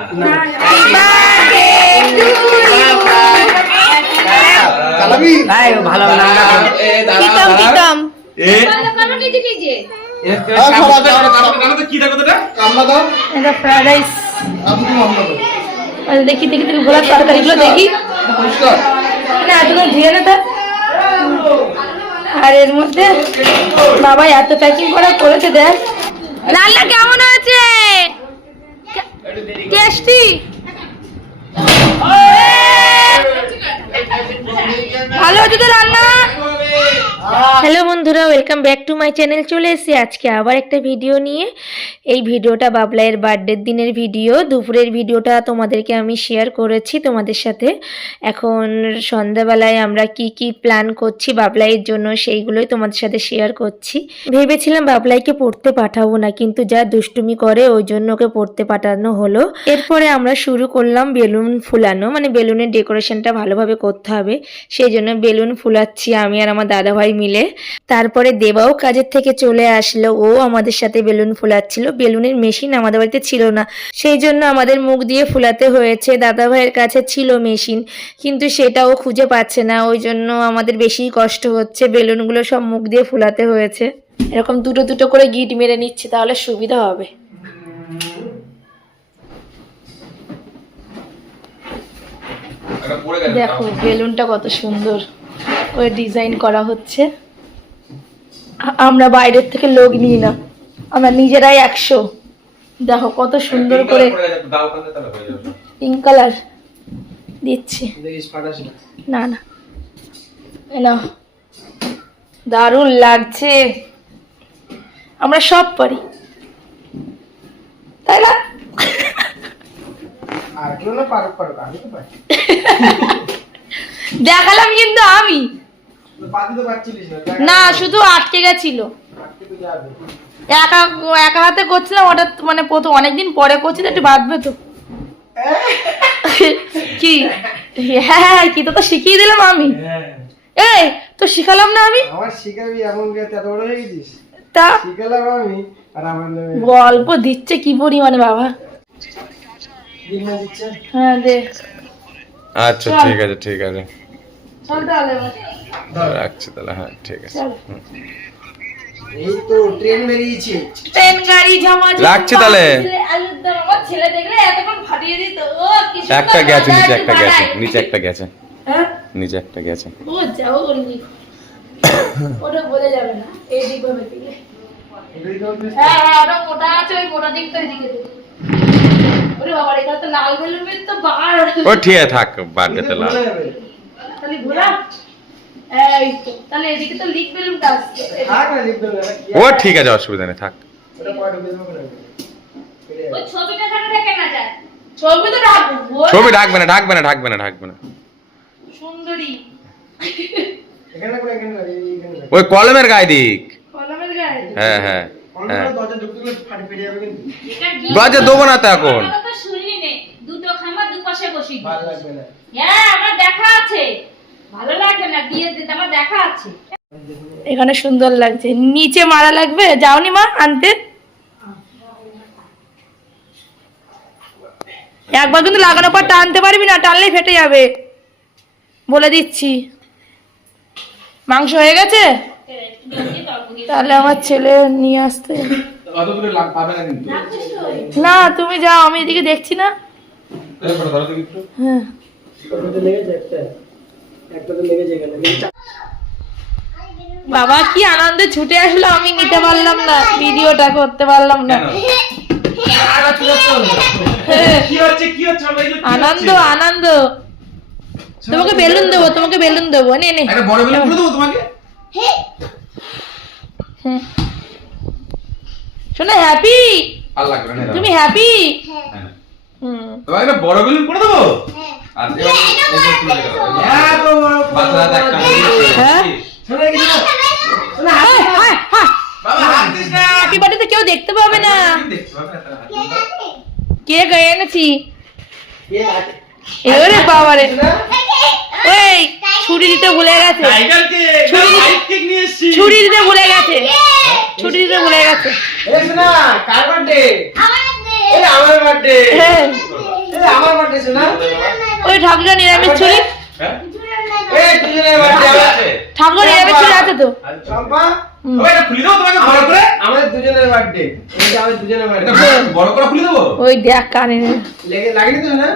ভালো দেখি দেখি দেখি ভোলার তরকারিগুলো দেখি না এতগুলো ধুয়ে না। আর এর মধ্যে বাবা এত প্যাকিং করা করেছে দেখ। রান্না কেমন হয়েছে? টেস্টি, ভালো হয়েছে তো রান্না। হ্যালো বন্ধুরা, welcome back to my channel. চলে এসেছি আজকে আবার একটা ভিডিও নিয়ে। এই ভিডিওটা বাবলাইয়ের বার্থডের দিনের ভিডিও। দুপুরের ভিডিওটা তোমাদেরকে আমি শেয়ার করেছি তোমাদের সাথে। এখন সন্ধ্যাবেলায় আমরা কি কি প্ল্যান করছি বাবলাইয়ের জন্য সেইগুলোই তোমাদের সাথে শেয়ার করছি। ভেবেছিলাম বাবলাইকে পড়তে পাঠাবো না, কিন্তু যা দুষ্টুমি করে ওই জন্য ওকে পড়তে পাঠানো হলো। এরপরে আমরা শুরু করলাম বেলুন ফুলানো, মানে বেলুনের ডেকোরেশনটা ভালোভাবে করতে হবে, সেই জন্য বেলুন ফুলাচ্ছি আমি আর আমার দাদা ভাই মিলে। তারপরে দেবাও কাজের থেকে চলে আসলো, ও আমাদের সাথে বেলুন ফুলাচ্ছিল। বেলুনের মেশিন আমাদের বাড়িতে ছিল না, সেই জন্য আমাদের মুখ দিয়ে ফুলাতে হয়েছে। দাদা ভাইয়ের কাছে ছিল মেশিন, কিন্তু সেটাও খুঁজে পাচ্ছে না, ওই জন্য আমাদের বেশি কষ্ট হচ্ছে। বেলুনগুলো সব মুখ দিয়ে ফুলাতে হয়েছে। এরকম দুটো দুটো করে গিট মেরে নিচ্ছে, তাহলে সুবিধা হবে। দেখো বেলুনটা কত সুন্দর করে ডিজাইন করা হচ্ছে। আমরা বাইরের থেকে লোক নিই না, আমরা নিজেরাই 100। দেখো কত সুন্দর করে পিঙ্ক কালার দিচ্ছি। না না না, দারুণ লাগছে। আমরা সব পারি, তাই না? দেখালাম কিন্তু আমি না, শুধু আটকে গেছিল। একা হাতে করছিলাম, ওটা মানে প্রথম অনেকদিন পরে করছি, একটু বাঁধবে তো। কি হ্যাঁ, কি তো শিখিয়ে দিলাম আমি। এই তো শিখালাম না আমি? তা গল্প দিচ্ছে কি পরিমাণে বাবা। হ্যাঁ দে। আচ্ছা ঠিক আছে ঠিক আছে, রাখছি তাহলে। হ্যাঁ ঠিক আছে, এই তো ট্রেন বেরিয়েছে, ট্রেন গাড়ি ঝামাঝাম রাখছি তাহলে। আমার ছেলে দেখলে এতক্ষণ ফাটিয়ে দিত। ও কি সুন্দর একটা গেছে, নিচে একটা গেছে, নিচে একটা গেছে। হ্যাঁ নিচে একটা গেছে। ও যাও ওরনি, ওটা বলে যাবে না। এই দিক ভাবে দিলে হ্যাঁ হ্যাঁ, ওটা মোটা আছে, ওই মোটা দিকটা এদিকে দে। ওরে বাবা, এটা তো লাল বেলুনের তো বার। ও ঠিক আছে থাক, বার্থডেতে লাল তাহলে ঘোরা। এই তো তাহলে এদিকে তো লিক বেলুনটা আসছে। থাক না লিক বেলুন, ও ঠিক আছে, অসুবিধা নেই, থাক। ওটা পড়ে বেলুন করে ওই ছবিটা কেন রেখে না যায়? ছবি তো রাখবো। ছবি ঢাকবে না, ঢাকবে না, ঢাকবে না, ঢাকবে না। সুন্দরী এখানে করে, এখানে ওই কলমের গায়ে দিক। কলমের গায়ে? হ্যাঁ হ্যাঁ হ্যাঁ, দরজা ঢুকতে গেলে ফাটি ফেটে যাবে কিন্তু। দরজা দেবো না তো এখন। কথা তো শুনলি নে, দুটো খাম্বা দুপাশে বসিয়ে দিই। ভালো লাগবে না। হ্যাঁ আমার দেখা আছে, ভালো লাগবে না, বিয়ে দিতে আমার দেখা আছে। এখানে সুন্দর লাগছে, নিচে মারা লাগবে। যাওনি মা আনতে? একবার কিন্তু লাগানোর পর টানতে পারবি না, টানলেই ফেটে যাবে, বলে দিচ্ছি। মাংস হয়ে গেছে, তাহলে আমার ছেলে নিয়ে আসতে। না তুমি যাও, আমি এদিকে দেখছি না। হ্যাঁ বাবা কি আনন্দে ছুটে আসলো, আমি নিতে পারলাম না, ভিডিওটা করতে পারলাম না। আনন্দ আনন্দ। তোমাকে বেলুন দেবো, তোমাকে বেলুন দেবো, নে নে। শোনো হ্যাপি, তুমি হ্যাপি? বড় বেলুন করে দেবো। হ্যাপি বার্থডে কেউ দেখতে পাবে না। কে গায়ে এনেছি? এবারে বাবারে, ওই ছুরি দিতে ভুলে গেছে, ছুরি দিতে ভুলে গেছে, ছুরি দিতে ভুলে গেছে। আমার বার্থডে। ওই ঠাকুরের নিরামিষ ছুরি, হ্যাঁ? আছে। ঠাকুরের নিরামিষ ছুরি আছে তো? ওই এটা খুলে দেবো তোমাকে বড় করে? আমাদের দুজনের বার্থডে, এটা আমাদের দুজনের এটা বার্থডে। বড় করে খুলে দেবো? ওই দেখ কানে নেই। লাগেনি তো না?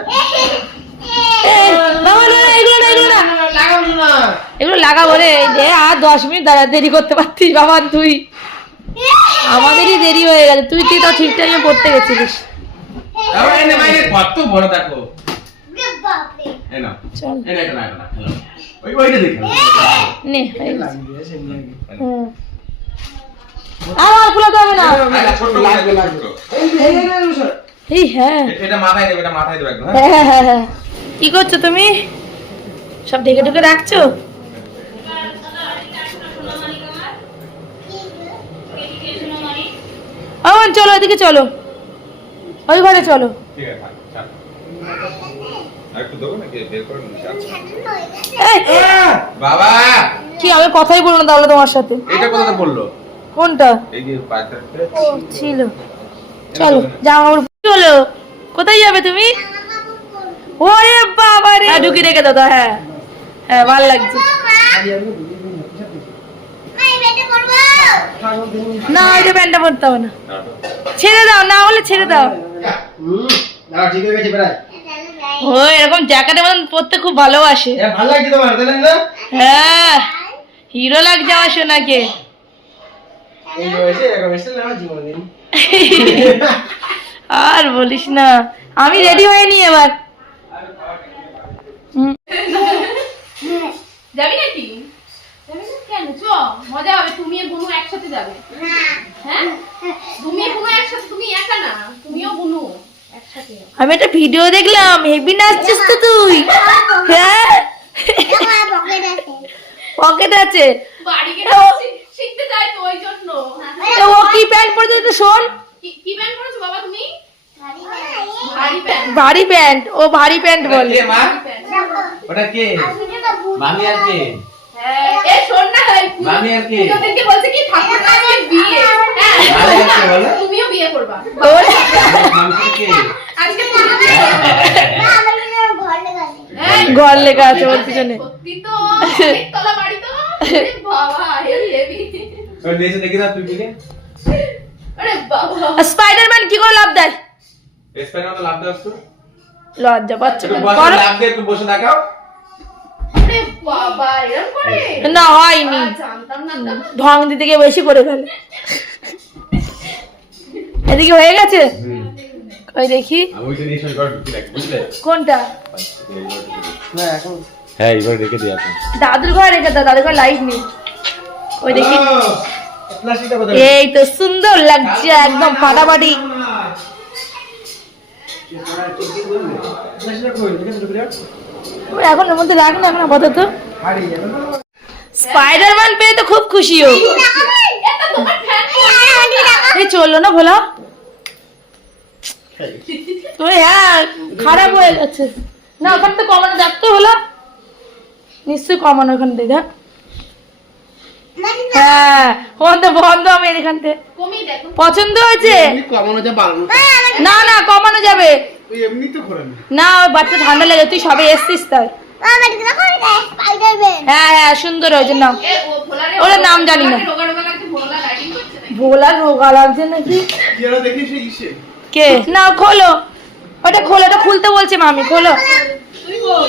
এই, বাবা, এগুলো না, এগুলো না, এগুলো না। লাগাবো না। এগুলো লাগাবো রে, এই যে আর 10 মিনিট দেরি করতে পারতিস বাবা তুই। আমাদেরই দেরি হয়ে গেছে, তুই তো ঠিক টাইমে পড়তে গেছিলিস। তারপর এনে মাইনে কত বড় দেখো। এই নাও। চল এই না, এটা না, এটা না, খেলো। ওইটা দেখো। নে হয়ে গেছে। লাগিয়ে দিয়েছে, এমনি লাগিয়ে। হুম। আর ফুলাতে হবে না। আরে ছোট লাগবে, করে লাগবে। ছোট। এই সর। এই হ্যাঁ, এটা মাথায় দেবে, এটা মাথায় দেবে একদম। হ্যাঁ হ্যাঁ হ্যাঁ। কি করছো তুমি? সব ঢেকে ঢুকে রাখছো? আমার চলো ওইদিকে চলো, ওই ঘরে চলো। ঠিক আছে, থাক, থাক। আর একটু দেবো নাকি বের করে নিচ্ছি। এই, বাবা, কি আমি কথাই বলবো না তাহলে তোমার সাথে। এটা কোথাতে পড়লো? কোনটা? এই যে পায়টা। ছিল। চলো জামা কাপড় কি হলো? কোথায় যাবে তুমি? ওরে বাবা রে, ঢুকি রেখে দাও তো। হ্যাঁ হ্যাঁ, ভালো লাগছে। না এটা প্যান্টটা পরতে হবে না, ছেড়ে দাও, না হলে ছেড়ে দাও। দাঁড়াও, ঠিক হয়ে গেছে প্রায়। ও এরকম জ্যাকেটের মতন পরতে খুব ভালোবাসে। এ, ভালো লাগছে তোমার, তাই না? হ্যাঁ, হিরো লাগছে আমার সোনাকে। এই বয়সে এরকম স্টাইল আমার জীবনে নেই। আর বলিস না, আমি রেডি হয়ে নি এবার। যাবি নাকি? যাবি না কেন? চ, মজা হবে, তুমি আর বুনু একসাথে যাবে। হ্যাঁ, তুমি আর বুনু একসাথে, তুমি একা না, তুমিও বুনু একসাথে যাবে। আমি একটা ভিডিও দেখলাম, হেভি নাচছিস তো তুই। হ্যাঁ, পকেট আছে। বাড়ি গিয়ে শিখতে চাই তো ওই জন্য। তো ও কি প্যান্ট পরেছে একটু শোন। কি প্যান্ট পরেছো বাবা তুমি? ভারী প্যান্ট। ভারী প্যান্ট, ও ভারী প্যান্ট বলে। কে মা? ওটা কে? মামি আর কে? হ্যাঁ, এ শোন না, মামি আর কে? তোদেরকে বলছে কি ঠাকুর আজকে বিয়ে। হ্যাঁ, মামি আর কে বলো? তুমিও বিয়ে করবা। মামি কে? আজকে তুমিও বিয়ে করবা। এই, ঘর লেখা আছে ওর পিছনে। সত্যি তো অনেক তলা বাড়ি তো। আরে বাবা, হেভি। ওই নিচে দেখি না তুই দিকে? আরে বাবা, স্পাইডারম্যান কি করে লাভ দেয়? স্প্যানের মতো লাভ দাও তো। লজ্জা পাচ্ছে একটু কেন? বসে করো। লাভ দিয়ে একটু বসে দেখাও। আরে বাবা, এরকম করে? না হয়নি, জানতাম না তো। ঢং দিতে গিয়ে বেশি করে ফেলে। এদিকে হয়ে গেছে? ওই দেখি আমি ওইটা নিয়ে সই করে ঢুকি রাখি, বুঝলে? কোনটা। না, এখন হ্যাঁ, এইবার রেখে দিই এখন। দাদুর ঘরে রেখে দাও, দাদুর ঘরে লাইট নেই। ওই দেখি, প্লাস্টিকটা কোথায়? এই তো সুন্দর লাগছে, একদম ফাটাফাটি। প্লাস্টিকটা কই? দেখেন তো বিরাট। এখন এর মধ্যে রাখ না, এখন আপাতত। হারিয়ে যাবে। স্পাইডারম্যান পেয়ে তো খুব খুশি ও। এটা তোমার ফ্যান। এই চললো না ভোলা তুই? হ্যাঁ, খারাপ হয়ে যাচ্ছে না, ওখান থেকে কমানো দেখতে হলো, নিশ্চয়ই কমানো ওখান থেকে। হ্যাঁ, বন্ধ বন্ধ, আমি এখান থেকে। কমিয়ে দেখো। পছন্দ হয়েছে? এমনি কমানো যায়, বাড়ানো যায়। না না, কমানো যাবে তুই এমনি তো করে না। না, ওই বাচ্চা ঠান্ডা লাগে, তুই সবে এসছিস তাই। হ্যাঁ হ্যাঁ, সুন্দর হয়েছে। নাম এ ও ভোলারে, ওর নাম জানি না। রোগা রোগা লাগছে, ভোলা রাইডিং করছে নাকি? ভোলা রোগা লাগছে নাকি? কি যেন দেখি সেই ইসে। কে? না খোলো, ওটা খোলো, ওটা খুলতে বলছে মামি, খোলো। তুই বল।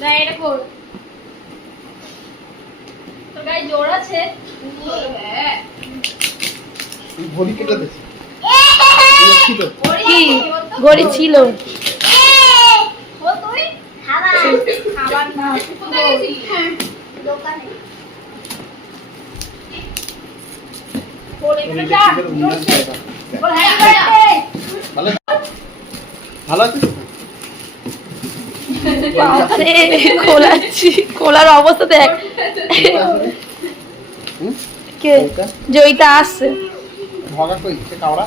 না, এটা কর। তোর গায়ে জোর আছে? হ্যাঁ। তুই ভরি কেটে দে। ছিল। কি গড়ি ছিল? ও তুই? খাবার না। কোথায় গেছিলি? বল এখানে যা। বল হ্যাপি বার্থডে। ভালো ভালো আছে তো? বাবারে, খোলাচ্ছি, খোলার অবস্থা দেখ। কে? জয়িতা আসছে, ভগা কই? সে কাওড়া?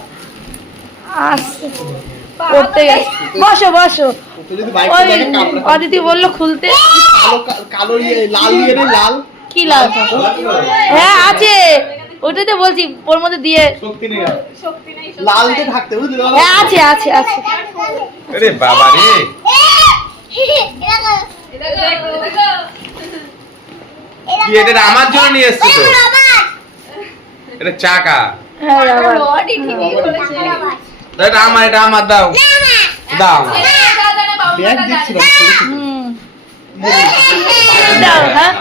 আসছে পড়তে গেছে। বসো বসো। তুই যদি বাইক ওই দেখে কাপড় অদিতি বললো খুলতে। কালো কালো ইয়ে লাল ইয়ে রে লাল। কি লাভ? হ্যাঁ আছে, ওটাই তো বলছি ওর মধ্যে দিয়ে শক্তি নেই আর। শক্তি নেই লালতে থাকতে বুঝলি বাবা? হ্যাঁ, আছে আছে আছে আরে বাবা রে কি এটা আমার জন্য নিয়ে এসছো তো এটা চাকা হ্যাঁ আবার বডি ঠিকই করেছে এটা আমার দাও দাও ব্যাগ দিচ্ছিল হুম দাও হ্যাঁ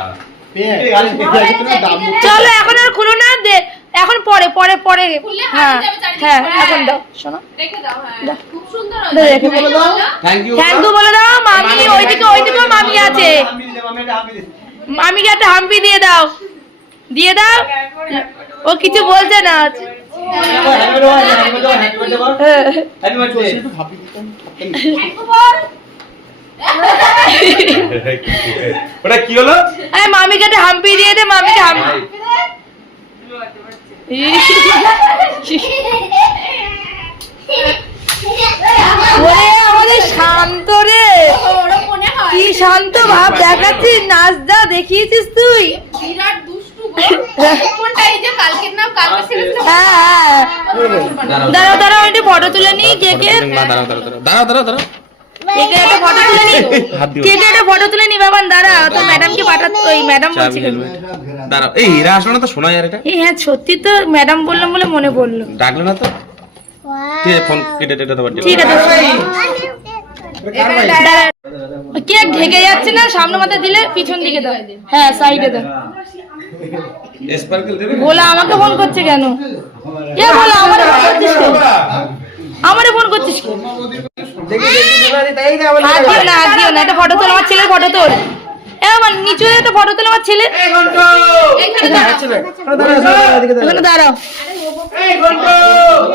ব্যাগ ব্যাগ তুমি দাম চলো এখন আর খুলো না দে এখন পরে পরে পরে খুললে হ্যাঁ হারিয়ে যাবে চারিদিকে। হ্যাঁ হ্যাঁ। এখন দাও শোনো রেখে দাও হ্যাঁ দাও। খুব সুন্দর দাও, হয়েছে রেখে বলে দাও। থ্যাংক ইউ থ্যাংক ইউ বলে দাও মামি ওইদিকেও মামি আছে আমি দিলাম, আমি এটা আমি দিলাম। মামিকে একটা হাম্পি দিয়ে দাও দিয়ে দাও ও কিছু বলছে না happy birthday happy birthday happy birthday happy birthday একটু ভাবি দিতাম ওটা কি হলো আরে মামিকে একটা হাম্পি দিয়ে দে মামিকে হাম্পি ওরে আমাদের শান্ত রে ওরা মনে হয় কি শান্ত ভাব দেখাচ্ছিস নাচ যা দেখিয়েছিস তুই বিরাট দুষ্টু গো কোনটা এই যে কালকের নাম কালকে ছেড়েছিল হ্যাঁ দাঁড়াও দাঁড়াও একটু ফটো তুলে নি কেকে দাঁড়াও কেকে একটা ফটো তুলে নি কেকে একটা ফটো তুলে নি বাবান দাঁড়া তো ম্যাডামকে পাঠাতে ওই ম্যাডাম বলছি দাঁড়াও এই হীরা আসলো না তো শোনা যার এটা এই হ্যাঁ সত্যি তো ম্যাডাম বললাম বলে মনে পড়লো ডাকলো না তো ঠিক আছে ফোন কেটে দেবো ঠিক আছে দাঁড়া কেক ঢেকে যাচ্ছে না সামনে মাথায় দিলে পিছন দিকে দাও হ্যাঁ সাইডে দাও স্পার্কেল দেবে ভোলা আমাকে ফোন করছে কেন কে ভোলা আমারে ফোন করছিস কেন আমারে ফোন করছিস কেন দেখি দেখি দিবানি তাই না আমার হাত দিও না একটা ফটো তোল আমার ছেলের ফটো তোল এ আমার নিচে একটা ফটো তোল আমার ছেলে এই ঘন্টো এখানে দাঁড়া এখানে দাঁড়াও এই ঘন্টো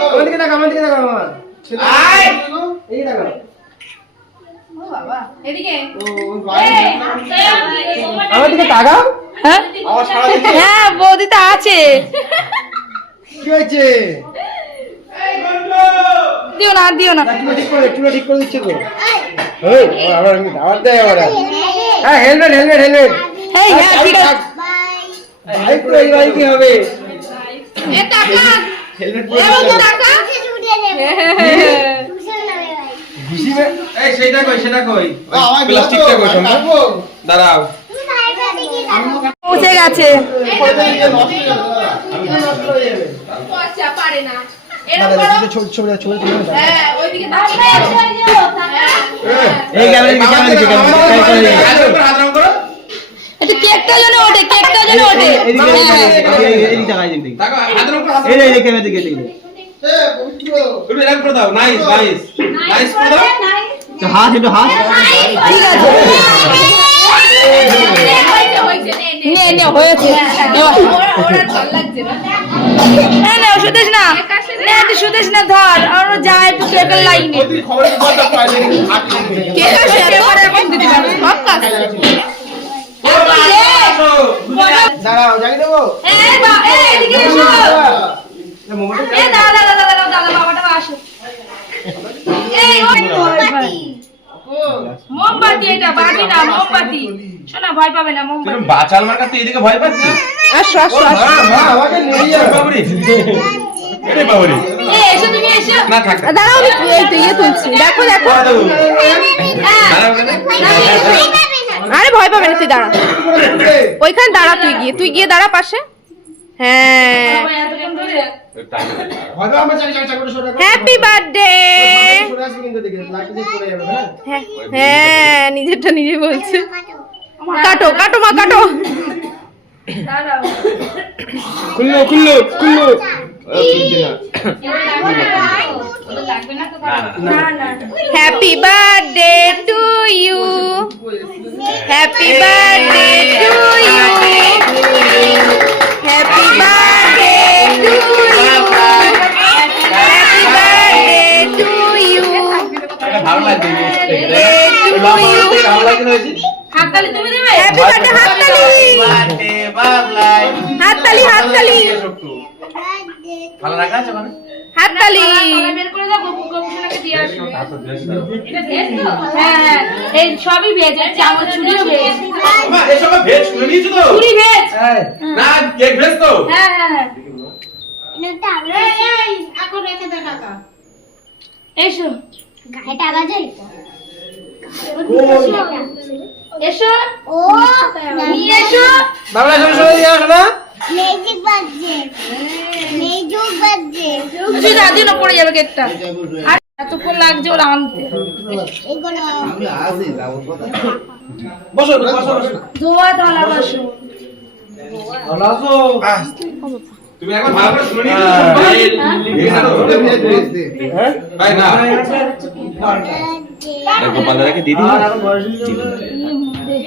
আমার দিকে তাকা আমার ছেলে আয় এই তাকা ও বাবা এদিকে আমার দিকে তাকাও হ্যাঁ আমার সারা দিকে হ্যাঁ বৌদি তো আছে কি হয়েছে দিও না চুলো ঠিক করে দিচ্ছে তো ওই আবার আমি দাওয়াত দেয় আবার হ্যাঁ হেলমেট এই হ্যাঁ ঠিক আছে ভাই তো এই ভাই কি হবে এ টাকা হেলমেট এ বন্ধু টাকা ঘুষি মে এই সেটা কই আমার প্লাস্টিকটা কই তোমরা দাঁড়াও পৌঁছে গেছে নষ্ট হয়ে যাবে আচ্ছা পারে না এরকম করো ছবি হ্যাঁ ওইদিকে দাঁড়া এই ক্যামেরা হাত রং করো এটা কেকটা যেন ওঠে এদিকে তাকাই দিন দেখো হাত রং করো এই এই ক্যামেরা দিকে দিকে তুমি এরকম করে দাও নাইস করে দাও হাত একটু হাত ঠিক আছে হয়েছে নে হয়েছে ওরা ভাল লাগছে না নে শুতিস না তুই শুতিস না ধর আর যা একটু কেকের লাইনে খবর কথা পাইলে কেক আসে একেবারে এখন দিতে পারবে সব কাজ দাঁড়াও জানি দেবো এই বা এই এদিকে এসো এই দাদা বাবাটা আসো এই মোমবাতি এটা বাটি না মোমবাতি শোনা ভয় পাবে না মোমবাতি তুমি বাচাল মার্কা তুই এদিকে ভয় পাচ্ছিস আসো আমাকে নিয়ে যাও বাবুরি আরে বাবুরি এই এসো তুমি এসো না থাক দাঁড়াও আমি এই তো তুলছি দেখো আরে ভয় পাবে না তুই দাঁড়া ওইখানে দাঁড়া তুই গিয়ে দাঁড়া পাশে হ্যাঁ হয়তো আমরা চাই করে সরে হ্যাপি বার্থডে সরে আসবে কিন্তু দেখে লাইট দিয়ে পড়ে যাবে হ্যাঁ হ্যাঁ নিজেরটা নিজে বলছে কাটো মা কাটো খুললো happy birthday to you happy birthday to you happy birthday to you happy birthday to you ভালো লাগছে হাততালি তুমি দেবে হ্যাপি বার্থডে হাততালি ভালো লাগা আছে মানে হাততালি বের করে দাও গবুশনাকে দিয়ে আসো এটা ভেজ তো হ্যাঁ এই সবই ভেজ চামচ ছুরিও ভেজ মা এসব ভেজ শুনে নিয়েছো তো ছুরি ভেজ না কেক ভেজ তো হ্যাঁ এখন রেখে দে টাকা। এসো এটা বাজে এসো ও নিয়ে এসো বাবলা সরে দিয়ে আসো না। ম্যাজিক বাজে ম্যাজিক বাজে তুই রাজি না পড়ে যাবে কেকটা আর এতক্ষণ লাগছে ওর আনতে এগুলো বসো বসো বসো। ধোয়া থালা বাসো ভালো আছো? তুমি এখন ভালো করে শুনে নিও হ্যাঁ? ভাই না গোপাল দাদাকে দিদি আর এখন বয়স হয়েছে?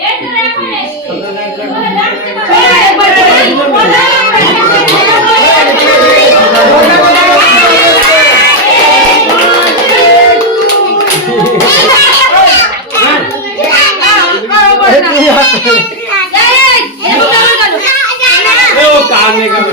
ও কানে কানে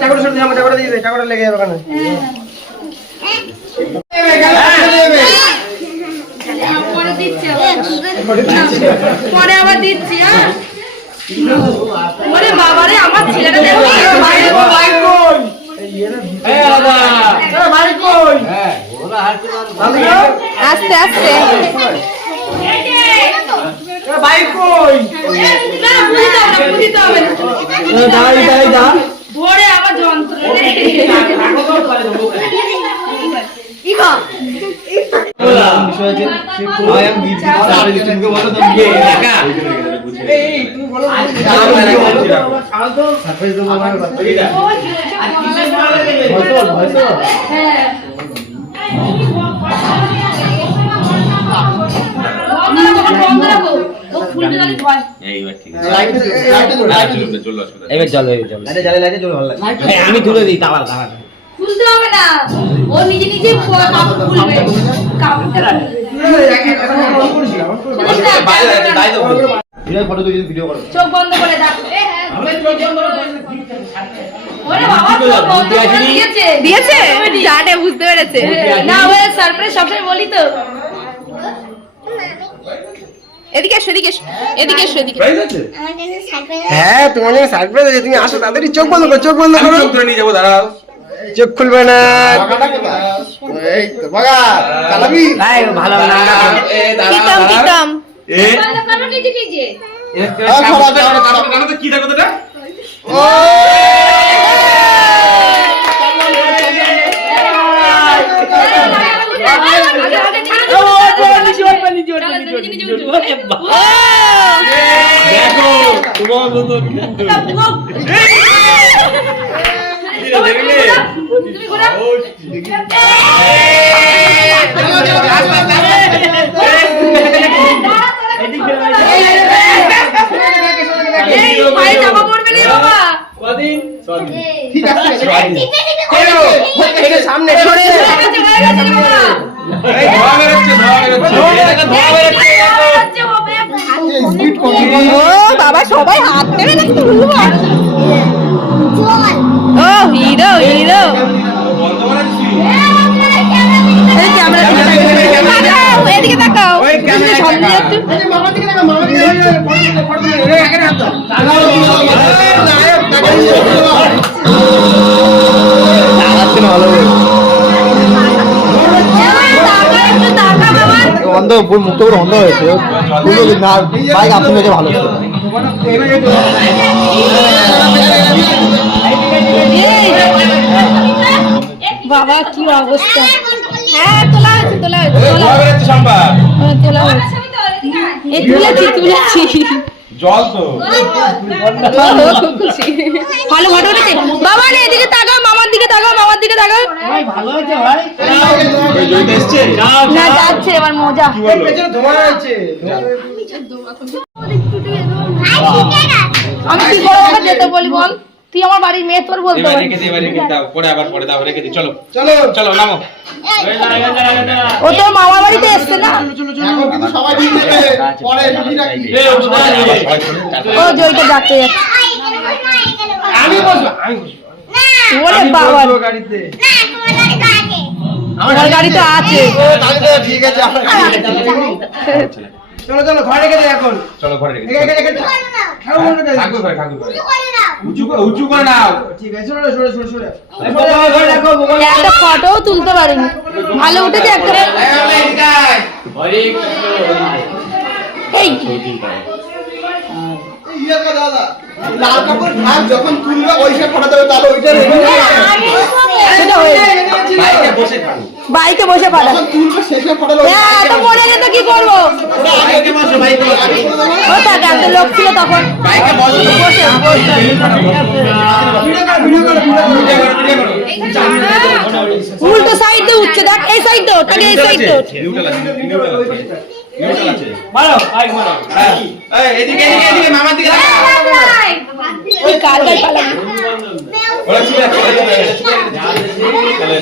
চাকর সরে দিয়ে আমার চাকর দিয়ে দে, চাকরটা লেগে যাবে ওখানে। পরে দিচ্ছি পরে আবার দিচ্ছি হ্যাঁ ওরে বাবারে আমার ছেলেটা দেখো আস্তে আস্তে ভোরে আবার যন্ত্র বন্ধ রাখো ও ফুলবে জানি ভয় এইবার ঠিক আছে চলো অসুবিধা এবার চলো আমি তুলে দিই দাঁড়া দাঁড়া খুলতে হবে না ও নিজে নিজে কাপড় খুলবে কাপড়টা চোখ বন্ধ করে দাও ওরে বাবা চোখ বন্ধ করে দিয়েছে দিয়েছে জানে বুঝতে পেরেছে না ও সারপ্রাইজ সবসময় বলি তো এদিকে এসো এদিকে এসো এদিকে এসো এদিকে প্রাইজ আছে আমার কাছে সাইকেল হ্যাঁ তোমার জন্য সারপ্রাইজ আছে, তুমি আসো তাড়াতাড়ি। চোখ বন্ধ করো, চোখ বন্ধ আমি করো। চোখ ধরে নিয়ে যাবো দাঁড়াও চোখ খুলবে না। এই তো বাগা চালাবি। ভাই ভালো না এ দাঁড়াও এ কারণ নিজে নিজে দাঁড়াও তো কি দেখো তো এটা দেখো তোমার মতন কিন্তু তুমি ঘোরা পায়ে জামা পড়বে রে বাবা ঠিক আছে সামনে হয়ে গেছে রে বাবা এই ধোয়া বেরোচ্ছে ও বাবা সবাই হাত ধরে না তুলবো জল ও হিরো হিরো বন্ধ করে দিছি এই ক্যামেরা তাকাও এদিকে তাকাও ওই ক্যামেরা সামনে একটু মামার দিকে দেখো, মামার দিকে ফটো তুলে এখানে হাত দাও। তাকা একটু তাকা বাবা অন্ধ মুক্ত করে অন্ধ হয়েছে না বাইক আপনি মেয়েকে ভালো বাবা কি অবস্থা হ্যাঁ তোলা হয়েছে তোলা হয়েছে ধোয়া বেরোচ্ছে সম্পা তোলা হয়েছে এই তুলেছি জল তো ভালো ফটো উঠেছে বাবা রে এদিকে তাকাও মামার দিকে তাকাও মামার দিকে তাকাও ভালো হয়েছে ভাই ওই জয়িতা এসছে না যাচ্ছে এবার মজা কি বলো পেছনে ধোঁয়া আছে। আমি কি করবো ওকে যেতে বলি বল তুই আমার বাড়ির মেয়ে তোর বলতে এবার পারিস রেখে দে এবার রেখে দাও পরে আবার পরে দাও রেখে দি চলো চলো চলো নামো ও তোর মামার বাড়িতে এসছে না এখন কিন্তু সবাই দিয়ে দেবে, পরে লুকিয়ে রাখি। ও জয়টা যাচ্ছে আমি বসবো, আমি বসবো। না ওরে বাবা, গাড়িতে না তোমার গাড়ি তো আছে। আমার গাড়ি তো আছে। ঠিক আছে আমরা চলো চলো ঘরে রেখে দে এখন। চলো ঘরে রেখে এখানে রেখে দে। করো না। ঠাকুর ঘরে রেখে দে। ঠাকুর ঘরে ঠাকুর ঘরে উঁচু করে দাও। উঁচু করে নাও। ঠিক আছে সরে সরে সরে সরে ঘরে রাখো মোবাইল। একটা ফটোও তুলতে পারিনি, ভালো উঠেছে একটা। এই দাদা লাল কাপড় ভাগ যখন তুলবে ওইসব ফটো দেবে তাহলে ওইটা রেখে সেটা হয়েছে, বাইকে বসে খাবো। বাইকে বসে পাঠান। যখন তুলবে শেষে ফটো হ্যাঁ, তো মরে যেত কি করবো? বাইকে বসো, বাইকে বসো। ও থাকে, একটা লোক ছিল তখন। বাইকে বসো। ভিডিও করো উল্টো সাইড দিয়ে উঠছে, দেখ এই সাইড তো, তাকে এই সাইড তো। নিউট্রাল আছে, নিউট্রাল আছে। নিউট্রাল আছে। মারো আইক মারো। এই, এদিকে মামার দিকে তাকা। ওই কার গায়ে পালাবো। ওরা চলে যাচ্ছে,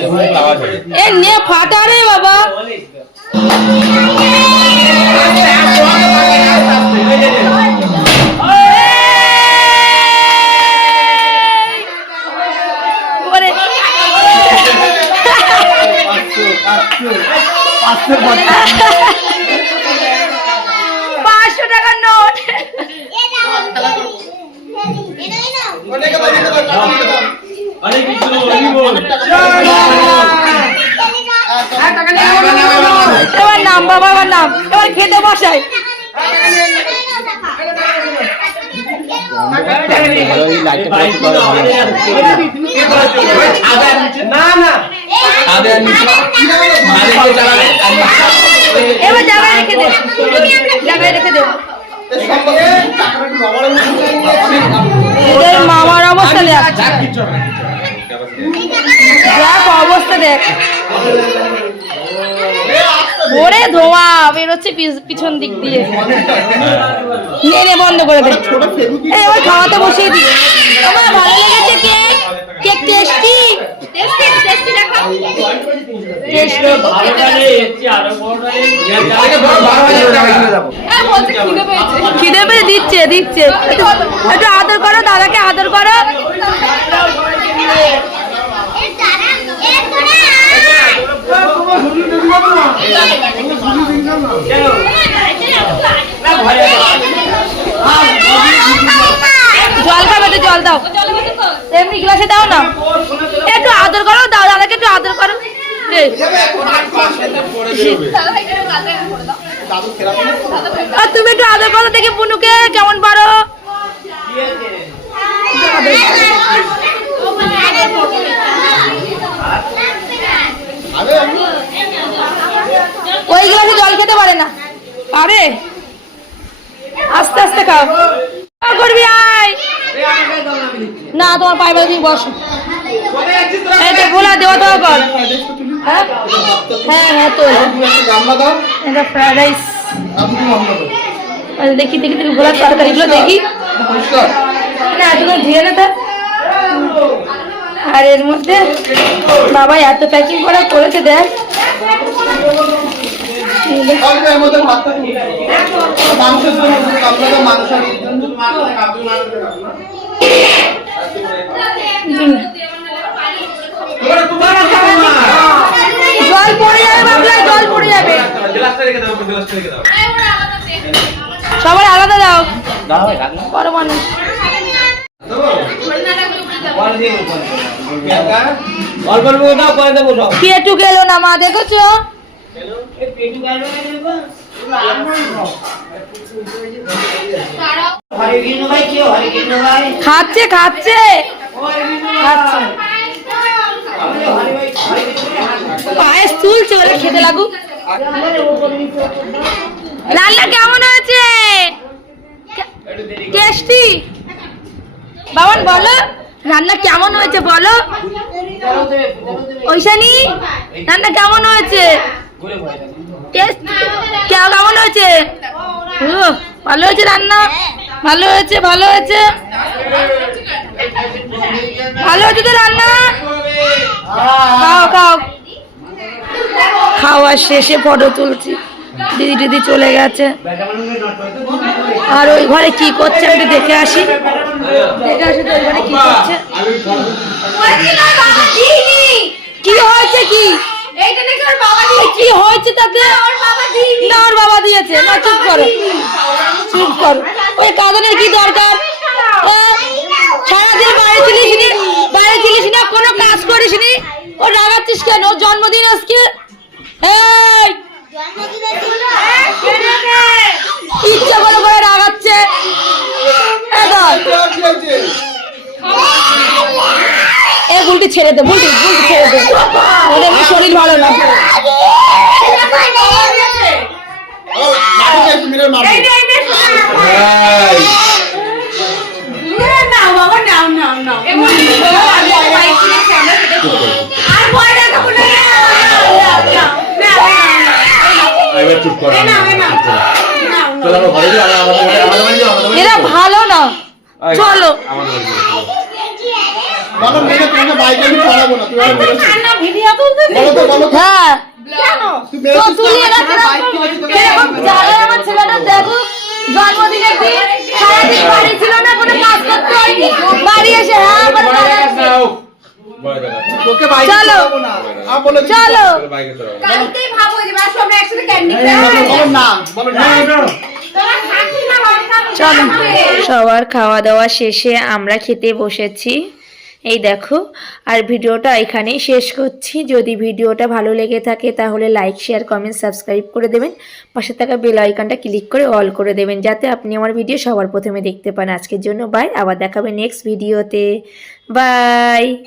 চলে আওয়াজ হয়। এ নে ফাটা রে বাবা। ওরে। 500 টাকার নোট। এবার নাম বাবার নাম, এবার খেতে বসাই। না না ছাদের নিচে চালাবে। এবার জায়গায় রেখে দে, জায়গায় রেখে দে। এদের মামার অবস্থা দেখ, যাক কিচ্ছু হবে না, কিচ্ছু হবে না। দেখ অবস্থা দেখ। ওরে ধোঁয়া বেরোচ্ছে পিছন দিক দিয়ে। নে নে বন্ধ করে দে। এই এবার খাওয়াতে বসিয়ে দি। আমার ভালো লেগেছে cake, cake tasty tasty tasty দেখো টেস্টি। আগে বড় 12,000 টাকা। হ্যাঁ বলছে খিদে পেয়েছে। খিদে পেয়ে দিচ্ছে দিচ্ছে, একটু আদর করো, দাদাকে আদর করো। জল খাবে তো জল দাও, এমনি গ্লাসে দাও না। একটু আদর করো, দাও দাদাকে একটু আদর করো। এই, আর তুমি একটু আদর করো দেখি বুনুকে কেমন পারো। ওই গ্লাসে জল খেতে পারে না, পারে আস্তে আস্তে খাও। কি করবি আয় না, তোমার পায়ে পায়ে তুমি বসো। এই তো গোলা দেওয়া দেওয়া কর। হ্যাঁ হ্যাঁ হ্যাঁ তো এটা ফ্রাইড রাইস। দেখি দেখি তুমি গোলার তরকারিগুলো দেখি না, তুমি ধীরে না থাক। আর এর মধ্যে বাবা এত প্যাকিং করা করেছে দেখ। জল পড়ে যাবে বাবলা, জল পড়ে যাবে। গ্লাসটা রেখে দাও, গ্লাসটা রেখে দাও। সবার আলাদা দাও, বড় মানুষ। অল্প অল্প দাও পরে দেবো সব। পেটু গেল না মা, দেখেছো? খাচ্ছে খাচ্ছে খাচ্ছে, পায়েস তুলছে বলে খেতে লাগুক। রান্না কেমন হয়েছে? টেস্টি। বাবান বলো রান্না কেমন হয়েছে বলো। ঐশানি রান্না কেমন হয়েছে? টেস্ট কেমন হয়েছে? ভালো হয়েছে রান্না, ভালো হয়েছে ভালো হয়েছে ভালো হয়েছে তো রান্না। খাও খাও, খাওয়ার শেষে ফটো তুলছি, দিদি দিদি চলে গেছে। আর ওই ঘরে কি করছে আমি একটু দেখে আসি তো ওই ঘরে কি করছে। কি হয়েছে কি এইটা নাকি ওর বাবা দিয়েছে। কি হয়েছে তাতে? ওর বাবা দিয়েছে। না ওর বাবা দিয়েছে না, চুপ করো চুপ করো। ওই কাঁদনের কি দরকার? সারাদিন বাইরে ছিলিস না, কোনো কাজ করিস নি, ও রাগাচ্ছিস কেন? ওর জন্মদিন আজকে। এই ইচ্ছা করে রাগাচ্ছে। এ বুলটি ছেড়ে দে, বুলটি ছেড়ে দে, ওর এমনি শরীর ভালো না। নাও বাবা, নাও নাও নাও। বাইক কিনেছি আমরা, সেটা করবো। আর ভয় দেখাবো না। এবার চুপ করো। চলো আমরা ঘরে যাই, আমাদের বাড়ি যাও, আমাদের বাড়ি এরা যাও। ভালো না, চলো। আমাদের বাড়ি যাও। বলো মেরে তোমাকে বাইকে আমি পড়াবো না, তুমি আমার মেরেছো। ভিডিও তুলতে বলো তো বলো তো। হ্যাঁ কেন? তুই মেরেছিস তো তুই এরা আমাকে, বাইক কিনেছি তোকে কিরকম পড়াবো না। জ্বালায় আমার ছেলেটা। দেখো জন্মদিনের দিন সারাদিন বাড়ি ছিল না, কোনো কাজ করতে হয়নি, বাড়ি এসে হ্যাঁ করে দাঁড়াচ্ছে। ভয় দেখাচ্ছে। তোকে বাইকে চলো। পড়াবো না। আর বলে দিচ্ছি। চলো চলো বাইকে চলো। কালকেই ভাবো যে বাস আমরা একসাথে ক্যান্ডি বলো না, বলো না। তোরা খাচ্ছিস না চলো। সবার খাওয়া দাওয়া শেষে আমরা খেতে বসেছি, এই দেখো। আর ভিডিওটা এখানেই শেষ করছি। যদি ভিডিওটা ভালো লেগে থাকে তাহলে লাইক শেয়ার কমেন্ট সাবস্ক্রাইব করে দেবেন, পাশে থাকা বেল আইকনটা ক্লিক করে অল করে দেবেন, যাতে আপনি আমার ভিডিও সবার প্রথমে দেখতে পান। আজকের জন্য বাই, আবার দেখাবে নেক্সট ভিডিওতে। বাই।